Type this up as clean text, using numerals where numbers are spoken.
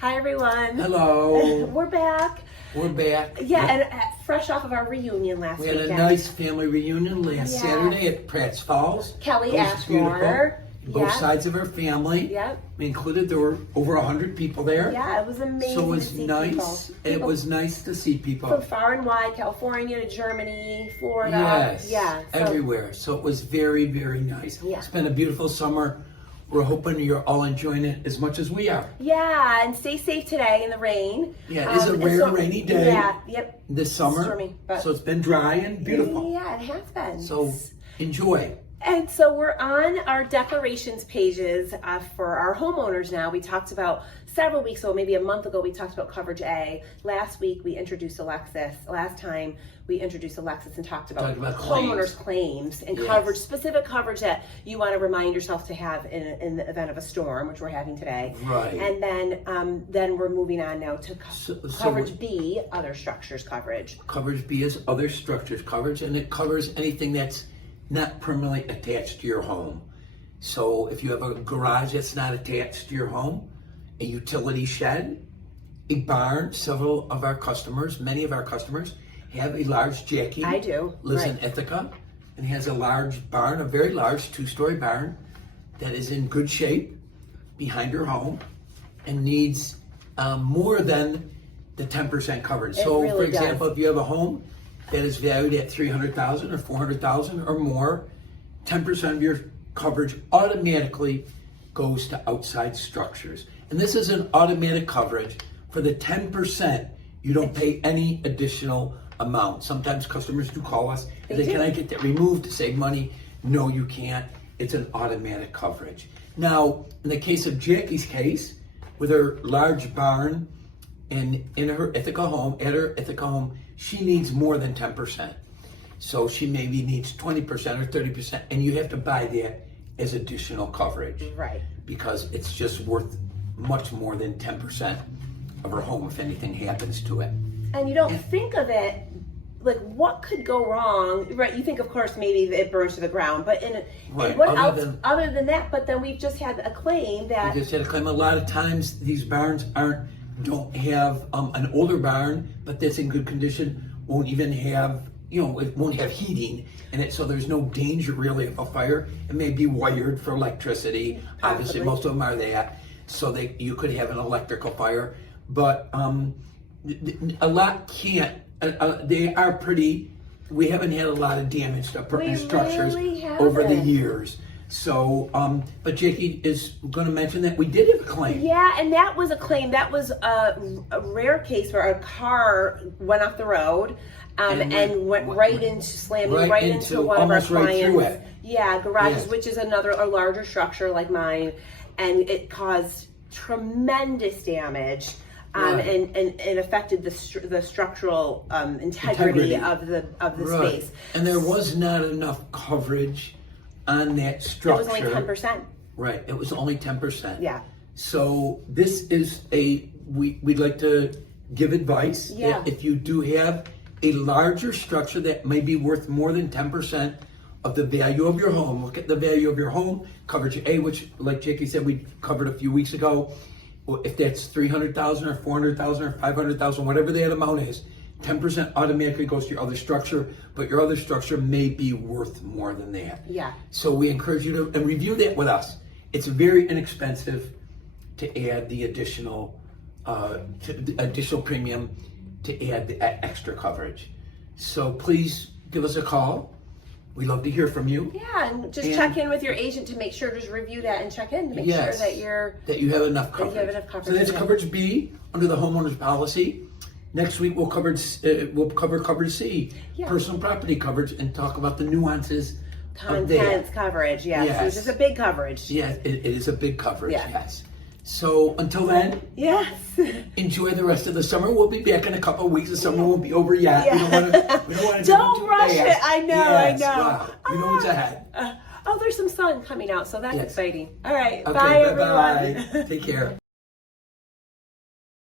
Hi, everyone. Hello. We're back. We're back. Yeah, and fresh off of our reunion last We weekend. had a nice family reunion last Saturday at Pratt's Falls. Kelly It was Ashmore. beautiful. Both sides of our family. Yep. We included, there were over 100 people there. Yeah, it was amazing. So it was to see nice. people. It was nice to see people. From far and wide, California to Germany, Florida. Yes. Yeah. Everywhere. So it was very, very nice. Yeah. It's been a beautiful summer. We're hoping you're all enjoying it as much as we are. Yeah, and stay safe today in the rain. Yeah, it's a rare rainy day. Yeah, yep. This summer. Stormy, but so it's been dry and beautiful. Yeah, it has been. So enjoy. And so we're on our declarations pages for our homeowners now. We talked about several weeks ago, maybe a month ago, we talked about coverage A. Last week we introduced Alexis. Last time we introduced Alexis and talked about homeowners claims and coverage, specific coverage that you want to remind yourself to have in the event of a storm, which we're having today. Right. And then we're moving on now to coverage B, other structures coverage. Coverage B is other structures coverage, and it covers anything that's not permanently attached to your home. So if you have a garage that's not attached to your home, a utility shed, a barn, several of our customers, many of our customers have a large Jackie. I do. Lives in Ithaca and has a large barn, a very large 2-story barn that is in good shape behind her home and needs more than the 10% coverage. So really for example, does. if you have a home that is valued at $300,000 or $400,000 or more, 10% of your coverage automatically goes to outside structures. And this is an automatic coverage. For the 10%, you don't pay any additional amount. Sometimes customers do call us and say, can I get that removed to save money? No, you can't. It's an automatic coverage. Now, in the case of Jackie's case, with her large barn and in her Ithaca home, she needs more than 10%. So she maybe needs 20% or 30%, and you have to buy that as additional coverage. Right. Because it's just worth much more than 10% of her home if anything happens to it. And you don't think of it like what could go wrong, right? You think, of course, maybe it burns to the ground, but other than that, but then we've just had a claim that we just had a claim. A lot of times these barns don't have an older barn, but that's in good condition, won't even have, it won't have heating in it, so there's no danger really of a fire. It may be wired for electricity. Obviously, most of them are that, so you could have an electrical fire, but a lot can't. They are pretty. We haven't had a lot of damage to permanent structures over the years. So, but Jackie is going to mention that we did have a claim. Yeah, and that was a claim. That was a rare case where a car went off the road and went slamming right into one of our clients' garages, which is a larger structure like mine, and it caused tremendous damage. And affected the structural integrity of the space. And there was not enough coverage on that structure. It was only 10%. Right. It was only 10%. Yeah. So this is we'd like to give advice that if you do have a larger structure that may be worth more than 10% of the value of your home, look at the value of your home, coverage A, which like Jackie said, we covered a few weeks ago. If that's $300,000 or $400,000 or $500,000, whatever that amount is, 10% automatically goes to your other structure, but your other structure may be worth more than that. Yeah. So we encourage you to review that with us. It's very inexpensive to add the additional premium to add the extra coverage. So please give us a call. We love to hear from you. Yeah, and check in with your agent to make sure, just review that and check in to make sure that you have enough coverage. So that's coverage B under the homeowner's policy. Next week we'll cover coverage C, personal property coverage, and talk about the nuances of that. Coverage, yes. This is a big coverage. Yeah, it is a big coverage, yes. So until then, enjoy the rest of the summer. We'll be back in a couple of weeks. The summer won't be over yet. Yeah. We don't want to don't rush it. I know. Wow. We know what's ahead. There's some sun coming out, so that's exciting. All right. Okay, bye everyone. Take care.